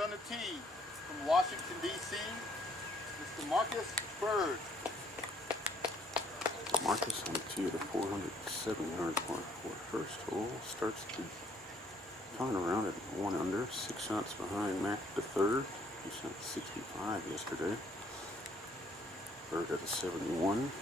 on the tee from Washington, D.C., Mr. Marcus Byrd. Marcus on the tee at a 407-yard par 4 first hole. Starts to turn around at 1 under, 6 shots behind Mac the third. He shot 65 yesterday. Byrd at a 71.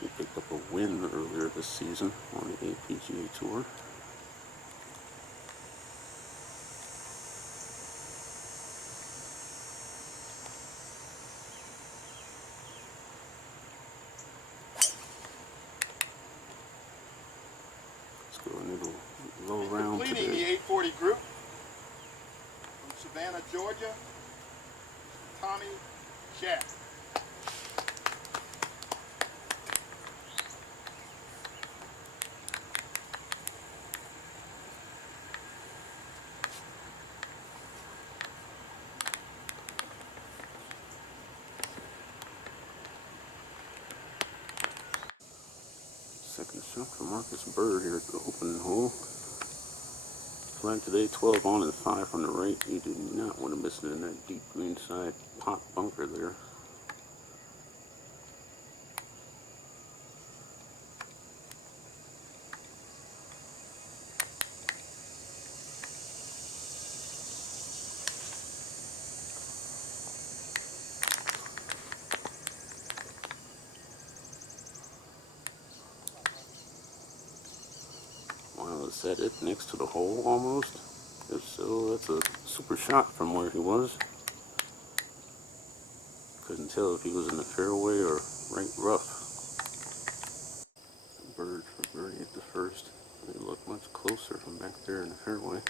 He picked up a win earlier this season on the APGA Tour. Let's go a little low round Completing today. the 840 group from Savannah, Georgia, Tommy Schack. Second shot for Marcus Byrd here at the opening hole. Flag today, 12 on and 5 on the right. You do not want to miss it in that deep green side pot bunker there. Wow, is that it next to the hole almost? If so, that's a super shot from where he was. Couldn't tell if he was in the fairway or right rough. Byrd for birdie at the first. They look much closer from back there in the fairway.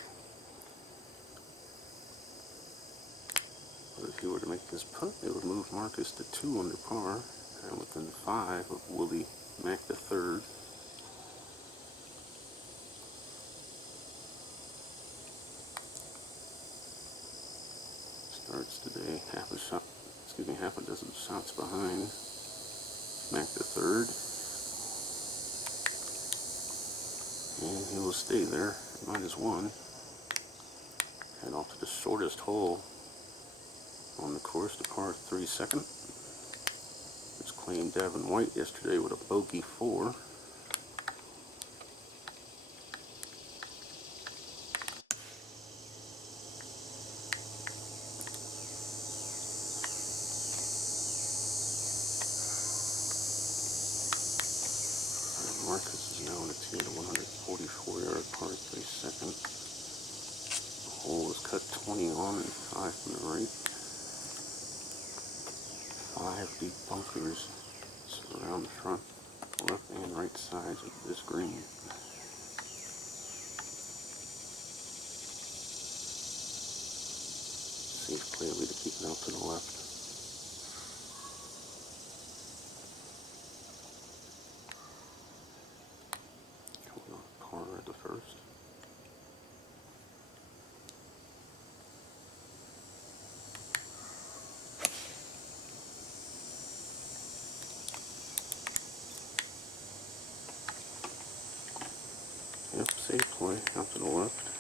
But if he were to make this putt, it would move Marcus to 2 under par and within 5 of Willie Mac the third. Starts today half a dozen shots behind Mac the third, and he will stay there at -1. Head off to the shortest hole on the course, the par 3 second, which claimed Davin White yesterday with a bogey 4. Marcus is now on a tee at a 144-yard par 3 second. The hole is cut 20 on and 5 from the right. 5 deep bunkers surround the front, left and right sides of this green. Safe clearly to keep it out to the left. Coming off par at the first. Yep, safe play out to the left.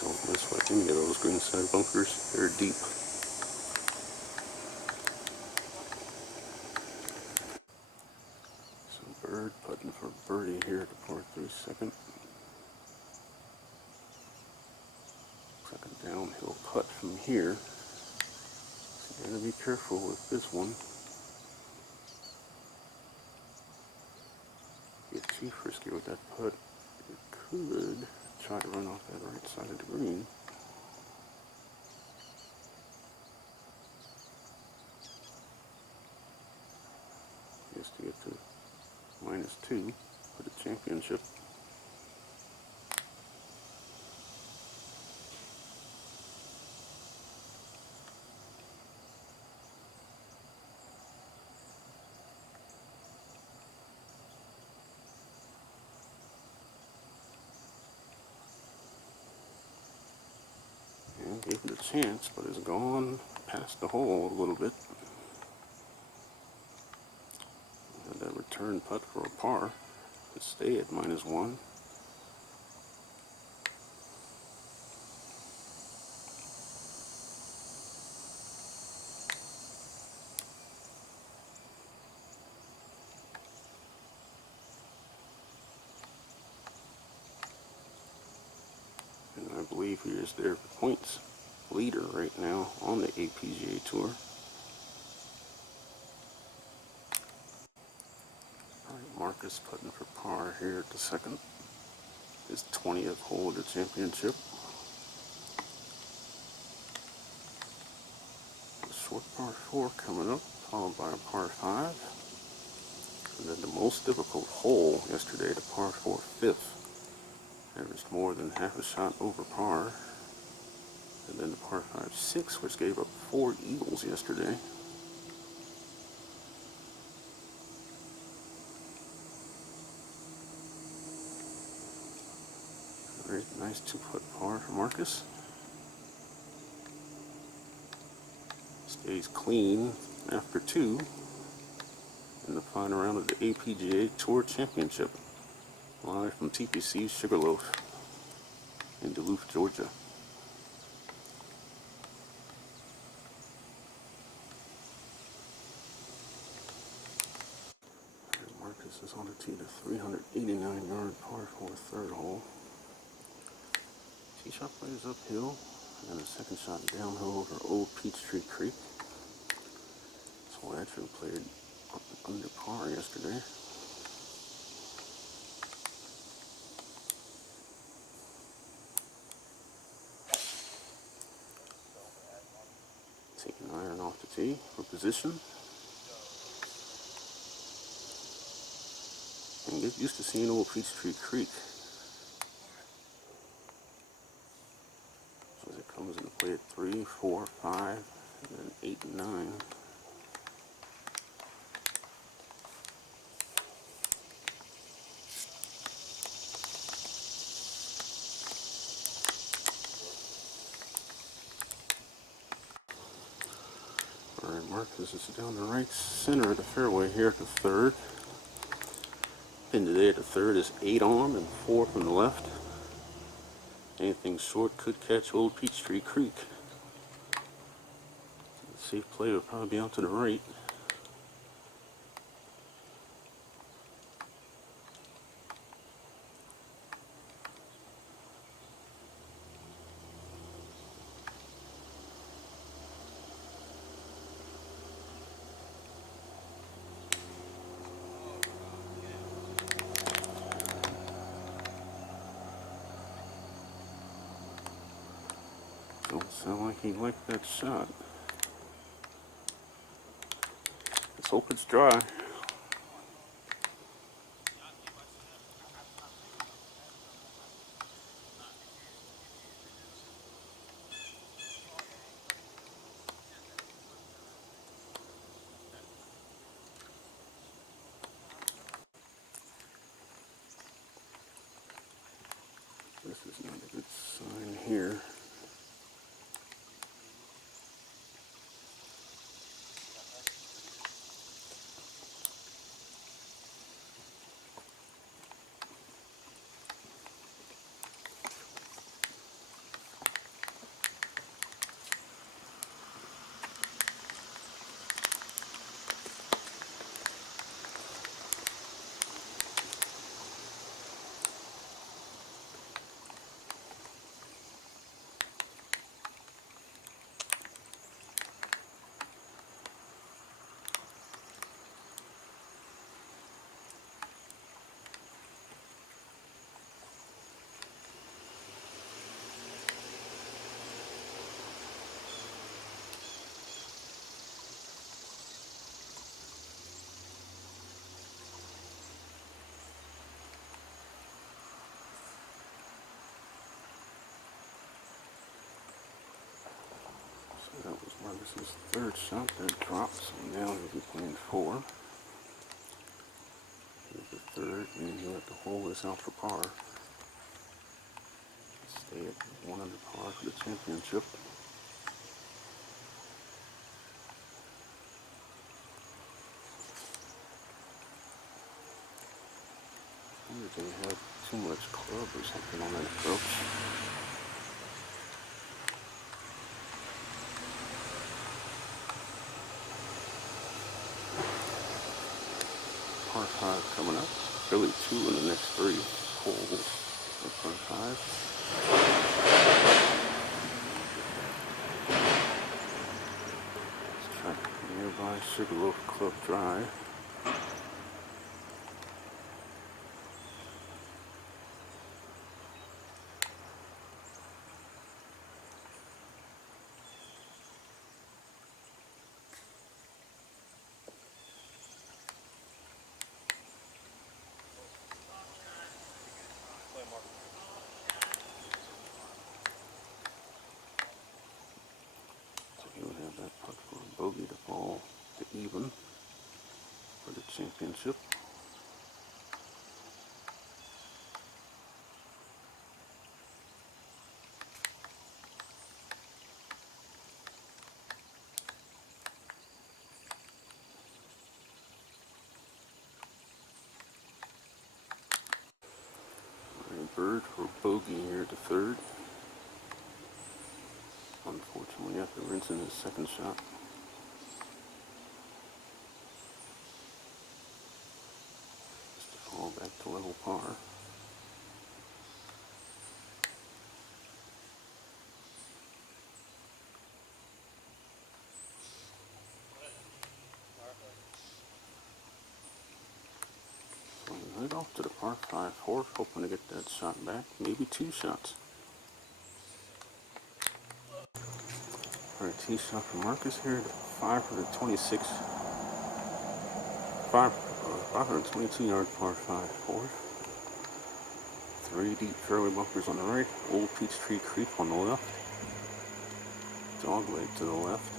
Don't mess with any of those green side bunkers, they're deep. So Byrd putting for birdie here at the par 3 second. Looks like a downhill putt from here. So you gotta be careful with this one. Get too frisky with that putt, you could try to run off that right side of the green. Just to get to -2 for the championship. And gave the chance, but has gone past the hole a little bit. And that return putt for a par to stay at -1. And I believe he is their points leader right now on the APGA Tour. Alright, Marcus putting for par here at the second. His 20th hole of the championship. A short par 4 coming up, followed by a par 5. And then the most difficult hole yesterday, the par 4 fifth. Averaged more than half a shot over par. And then the par 5 6, which gave up 4 eagles yesterday. Very nice 2-putt par for Marcus. Stays clean after 2 in the final round of the APGA Tour Championship. Live from TPC Sugarloaf in Duluth, Georgia. And Marcus is on the tee to 389-yard par 4 third hole. Tee shot plays uphill, and the second shot downhill over Old Peachtree Creek. So actually played under par yesterday. Taking iron off the tee for position. And get used to seeing Old Peachtree Creek as it comes into play at 3, 4, 5, and then 8 and 9. Alright, Marcus is down the right center of the fairway here at the third. Pin today at the third is 8 on and 4 from the left. Anything short could catch Old Peachtree Creek. The safe play would probably be out to the right. Don't sound like he liked that shot. Let's hope it's dry. This is not a good sign here. That was Marcus's third shot that dropped, so now he'll be playing 4. Here's the third, and he'll have to hold this out for par. Stay at 1 under par for the championship. too much club or something on that approach. Par 5 coming up. Really 2 in the next 3 holes of par 5. Let's try nearby Sugarloaf Club Drive. So he would have that putt for a bogey to fall to even for the championship. Byrd for bogey here to third. Unfortunately, after rinsing his second shot. Just to fall back to level par. So we head off to the par 5 fourth, hoping to get that shot back. Maybe 2 shots. Alright, tee shot for Marcus here to 526. 522 yard par 5 fourth. 3 deep fairway bunkers on the right. Old Peachtree Creek on the left. Dogleg to the left.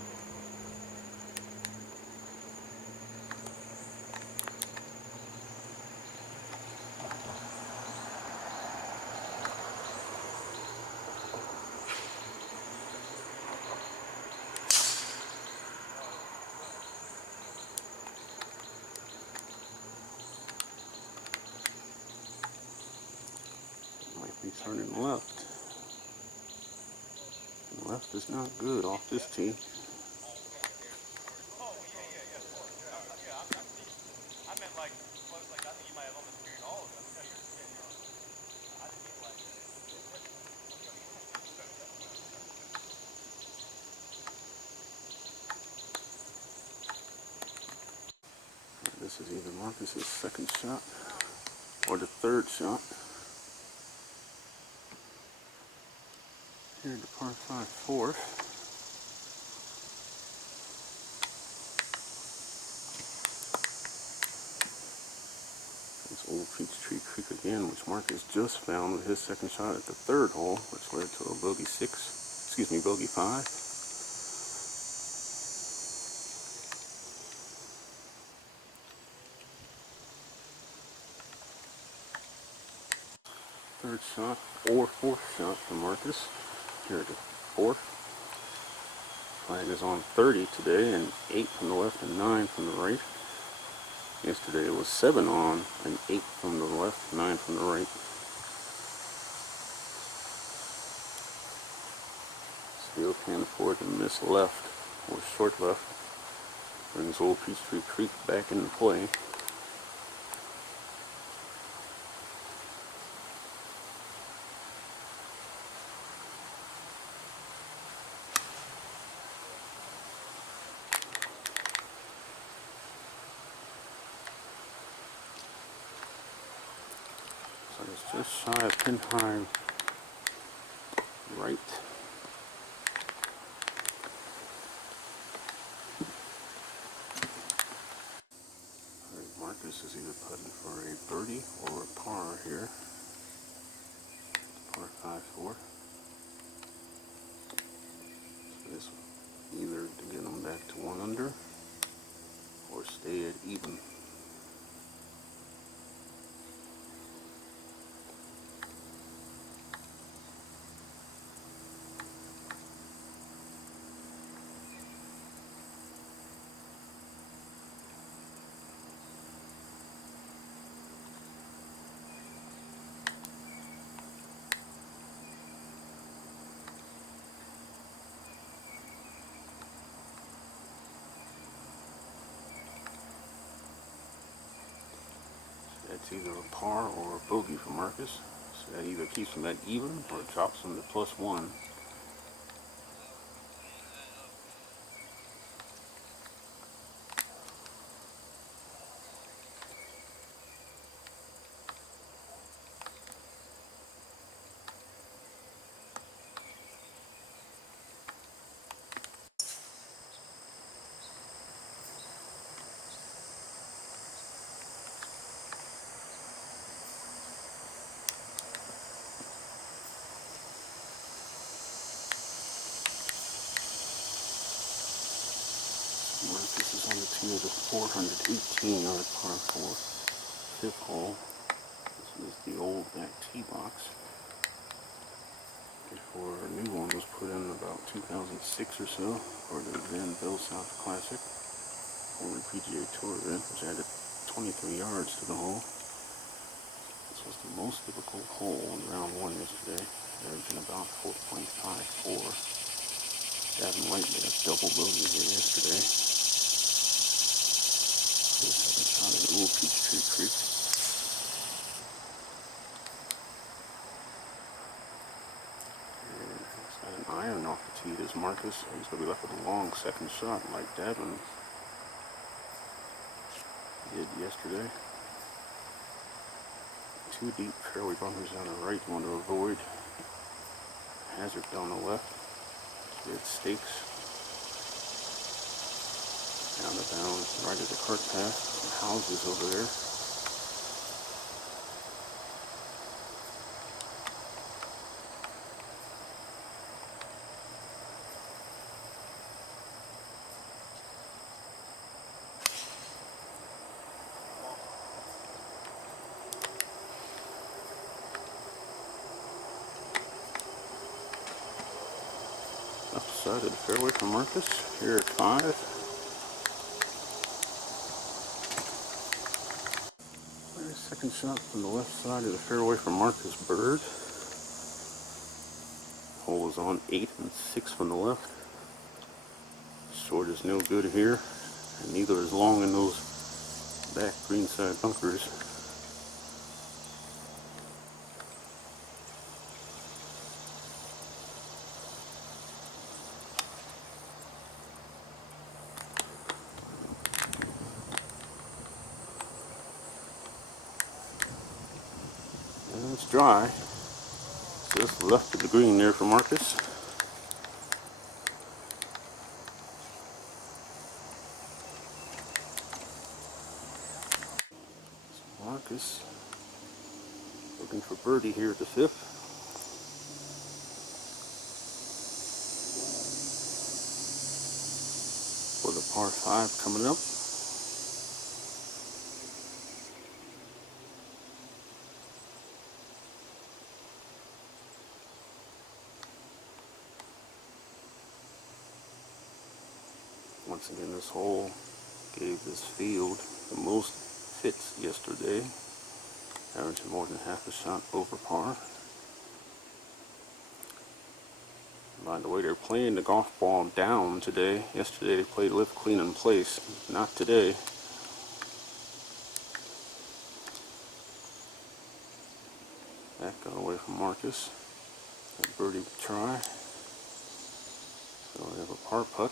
Might be turning left. And left is not good off this tee. This is either Marcus's second shot or the third shot. Here to par 5 fourth. It's Old Peachtree Creek again, which Marcus just found with his second shot at the third hole, which led to a bogey 5. Third shot or fourth shot for Marcus. Here to fourth. Flag is on 30 today, and 8 from the left and 9 from the right. Yesterday it was 7 on and 8 from the left, 9 from the right. Still can't afford to miss left or short left. Brings Old Peachtree Creek back into play. So it's just shy of pin high right. Marcus is either putting for a birdie or a par here. Par 5 4. So this either to get them back to 1 under or stay at even. It's either a par or a bogey for Marcus. So that either keeps him at even or drops him to +1. Marcus is on the tee of the 418-yard par 4, 5th hole. This is the old back tee box before a new one was put in about 2006 or so for the Van Bill South Classic, former PGA Tour event, which added 23 yards to the hole. This was the most difficult hole in round 1 yesterday, averaging about 4.54. Gavin White made a double bogey here yesterday. His second shot in Old Peachtree Creek. And he's got an iron off the tee. This Marcus, he's going to be left with a long second shot like Gavin did yesterday. 2 deep fairway bunkers down the right you want to avoid. Hazard down the left. Good stakes. Down the bounds, right at the cart path. Some houses over there. Left side of the fairway for Marcus. Here at 5. Second shot from the left side of the fairway for Marcus Byrd. Hole is on 8 and 6 from the left. Short is no good here, and neither is long in those back greenside bunkers. And it's dry. Just left of the green there for Marcus. So Marcus looking for birdie here at the 5th. For the par 5 coming up. Once again, this hole gave this field the most fits yesterday, averaging more than half a shot over par. By the way, they're playing the golf ball down today. Yesterday they played lift, clean, and place. Not today. That got away from Marcus. That birdie try. So we have a par putt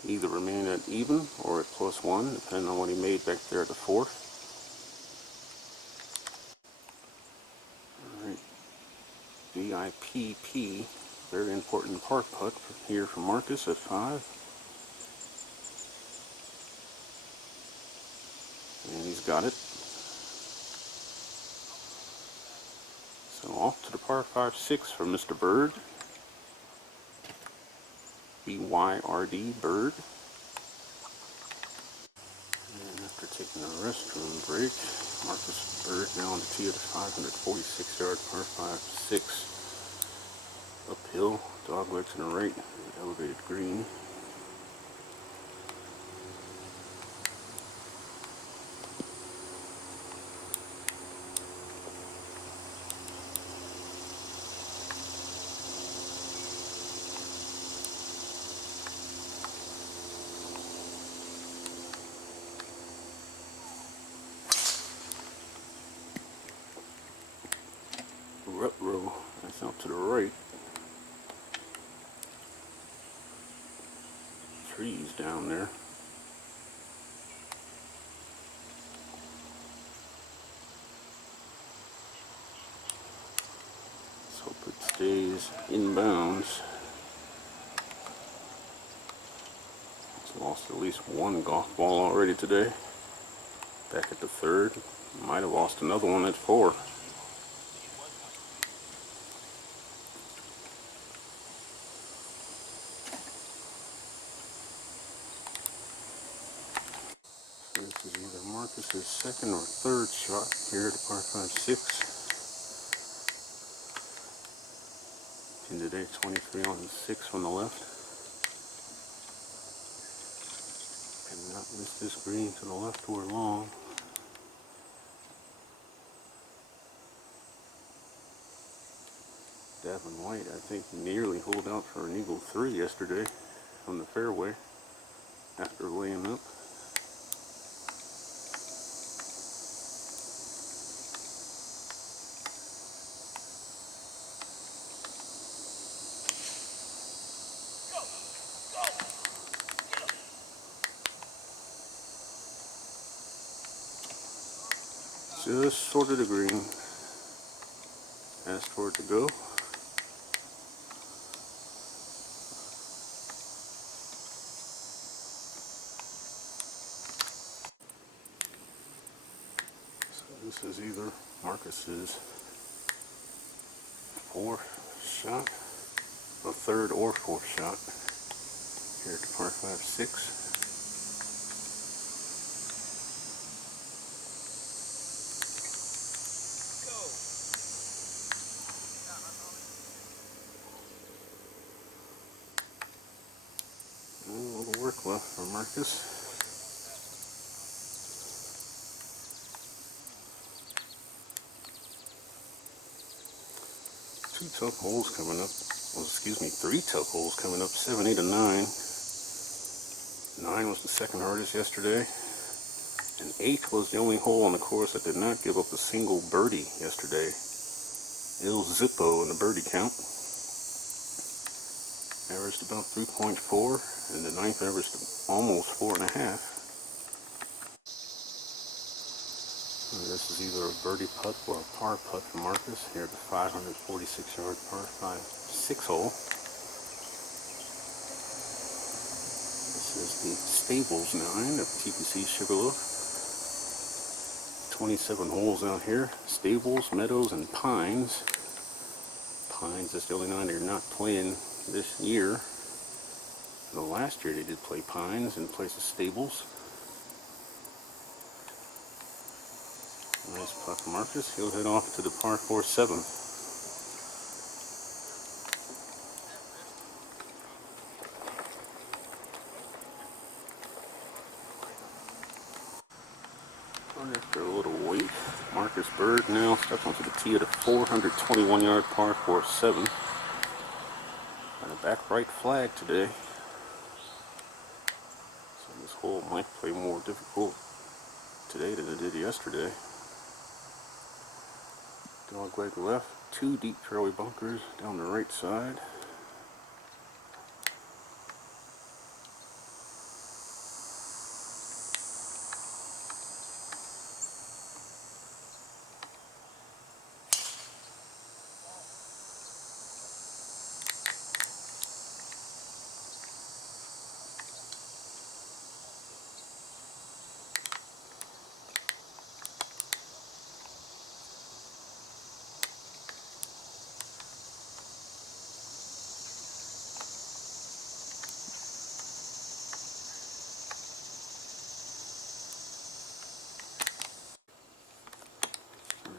to either remain at even or at +1, depending on what he made back there at the 4th. Alright, BIPP, very important par putt here for Marcus at 5. And he's got it. So off to the par 5-6 for Mr. Byrd. B-Y-R-D, Byrd. And after taking a restroom break, Marcus Byrd now on the tee of the 546-yard par 5-6. Uphill, dogleg to the right, elevated green. trees down there. Let's hope it stays in bounds. It's lost at least one golf ball already today. Back at the third. Might have lost another one at 4. So this is either Marcus's second or third shot here at the par 5-6. And today 23 on 6 from the left. Cannot miss this green to the left or long. Davin White, I think, nearly holed out for an eagle 3 yesterday on the fairway after laying up. Just short of the green. Asked for it to go. So this is either Marcus's 4th shot, a 3rd or 4th shot here at the par 5-6. A little work left for Marcus. Two tough holes coming up. Well, excuse me, 3 tough holes coming up. 7, 8, and 9. 9 was the second hardest yesterday. And 8 was the only hole on the course that did not give up a single birdie yesterday. Il Zippo in the birdie count. Averaged about 3.4, and the 9th averaged almost 4.5. This is either a birdie putt or a par putt for Marcus here at the 546-yard par 5-6 hole. This is the Stables 9 of TPC Sugarloaf. 27 holes out here. Stables, Meadows, and Pines. Pines is the only 9 they're not playing this year. The last year they did play Pines in place of Stables. Nice putt for Marcus. He'll head off to the par 4 7th. After a little wait, Marcus Byrd now steps onto the tee at a 421-yard par 4 7. And a back right flag today. So this hole might play more difficult today than it did yesterday. Dogleg left, 2 deep fairway bunkers down the right side.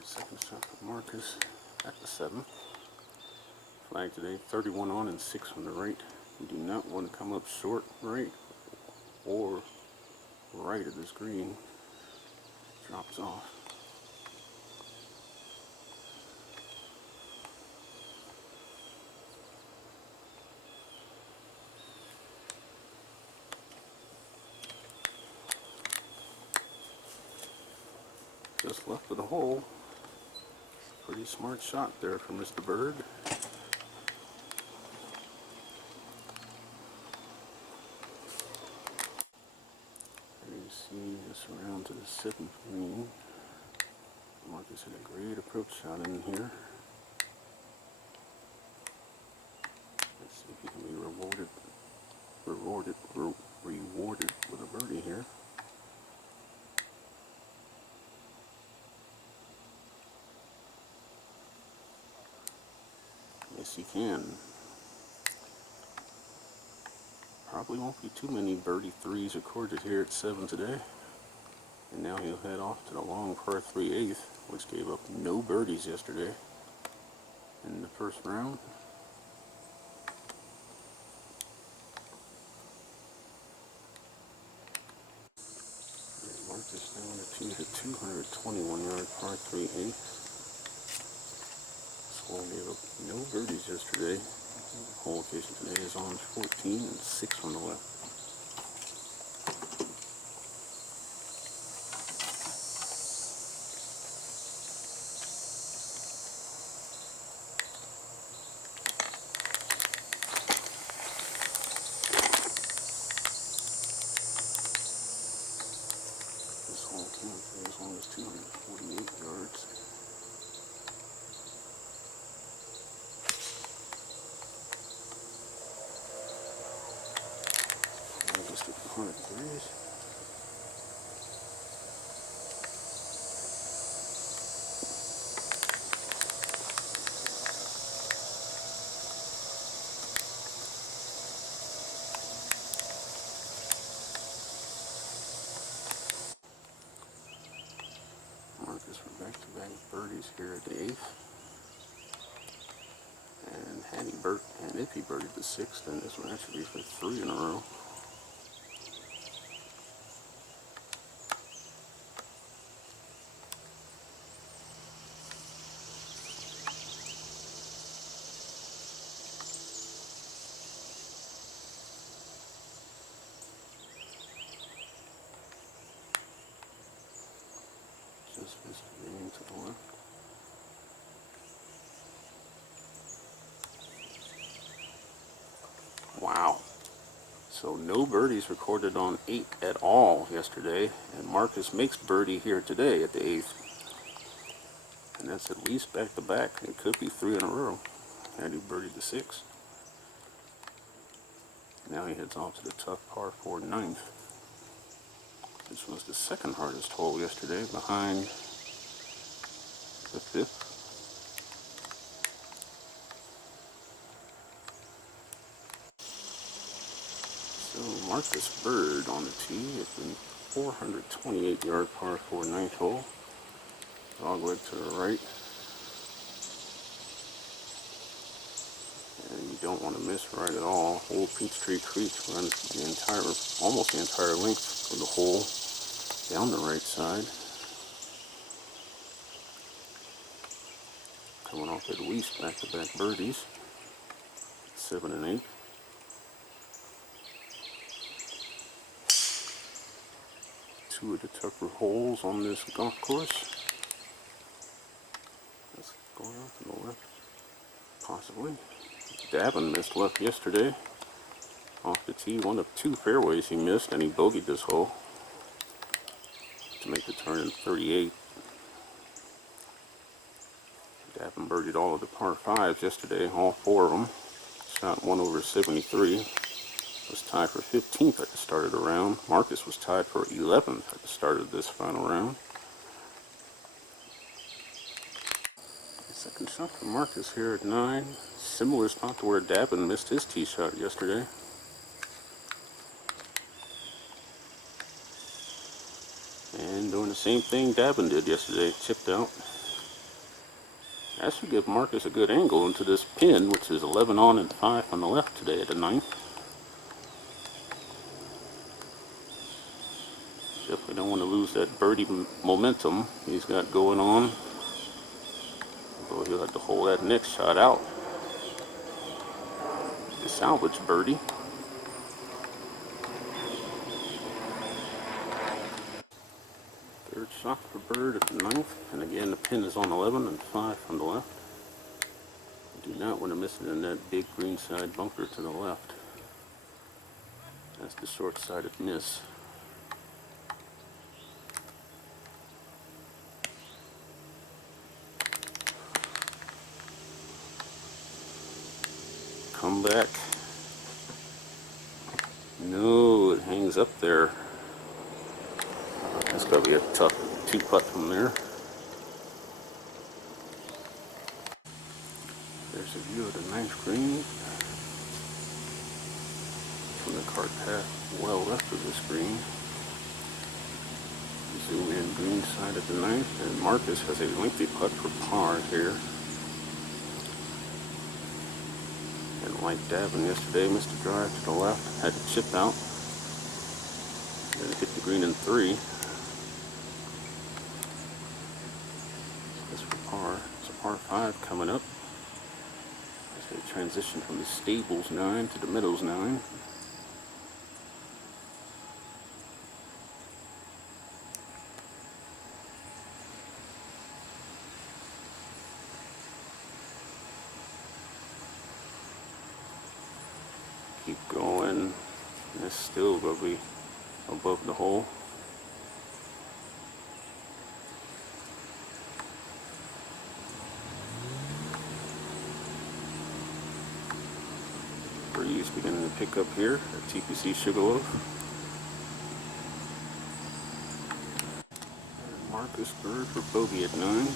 Second shot for Marcus at the 7th. Flag today, 31 on and 6 on the right. You do not want to come up short right or right of this green. Drops off. Just left of the hole. Pretty smart shot there from Mr. Byrd. the 7th green. Marcus had a great approach shot in here. Let's see if he can be rewarded with a birdie here. Yes, he can. Probably won't be too many birdie threes recorded here at 7 today. And now he'll head off to the long par 3 8th, which gave up no birdies yesterday in the first round. Marcus now on the tee at a 221-yard par 3 8th. Swole gave up no birdies yesterday. Hole location today is on 14 and 6 on the left. This hole can't be as long as 248 yards. Just at 100 threes. Marcus for back-to-back birdies here at the 8th. And if he birdied the 6th, then this one actually be for 3 in a row. Just visiting to the left. Wow. So no birdies recorded on 8 at all yesterday, and Marcus makes birdie here today at the 8th. And that's at least back-to-back. It could be 3 in a row had he birdied the 6th. Now he heads off to the tough par 4 9th. This was the second hardest hole yesterday, behind the 5th. So Marcus Byrd on the tee at the 428-yard par 4 9th hole. Dogleg to the right. And you don't want to miss right at all. Old Peachtree Creek runs almost the entire length of the hole down the right side. Coming off at least back-to-back birdies, 7 and 8. Two of the tougher holes on this golf course. That's going out to the left, possibly. Davin missed left yesterday. Off the tee, one of 2 fairways he missed, and he bogeyed this hole to make the turn in 38. Davin birdied all of the par 5s yesterday, all 4 of them. Shot 1 over 73. Was tied for 15th at the start of the round. Marcus was tied for 11th at the start of this final round. Second shot for Marcus here at 9. Similar spot to where Davin missed his tee shot yesterday. And doing the same thing Davin did yesterday, chipped out. That should give Marcus a good angle into this pin, which is 11 on and 5 on the left today at the 9th. Definitely don't want to lose that birdie momentum he's got going on. Although he'll have to hold that next shot out to salvage birdie. Third shot for Byrd at the 9th. And again, the pin is on 11 and 5 on the left. You do not want to miss it in that big greenside bunker to the left. That's the short-sided miss. come back. No, it hangs up there. That's got to be a tough 2-putt from there. There's a view of the ninth green from the cart path well left of this green. Zoom in green side of the ninth, and Marcus has a lengthy putt for par here. And like Davin yesterday, missed a drive to the left, had to chip out. Then hit the green in 3. That's for par. It's a par 5 coming up. As they transition from the Stables 9 to the Meadows 9. Keep going. It's still going to be above the hole. Breeze beginning to pick up here at TPC Sugarloaf. Marcus Byrd for bogey at 9.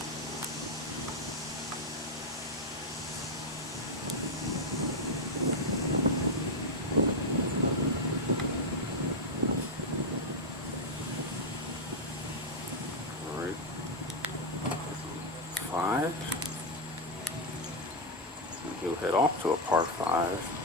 Alright. 5. And he'll head off to a par 5.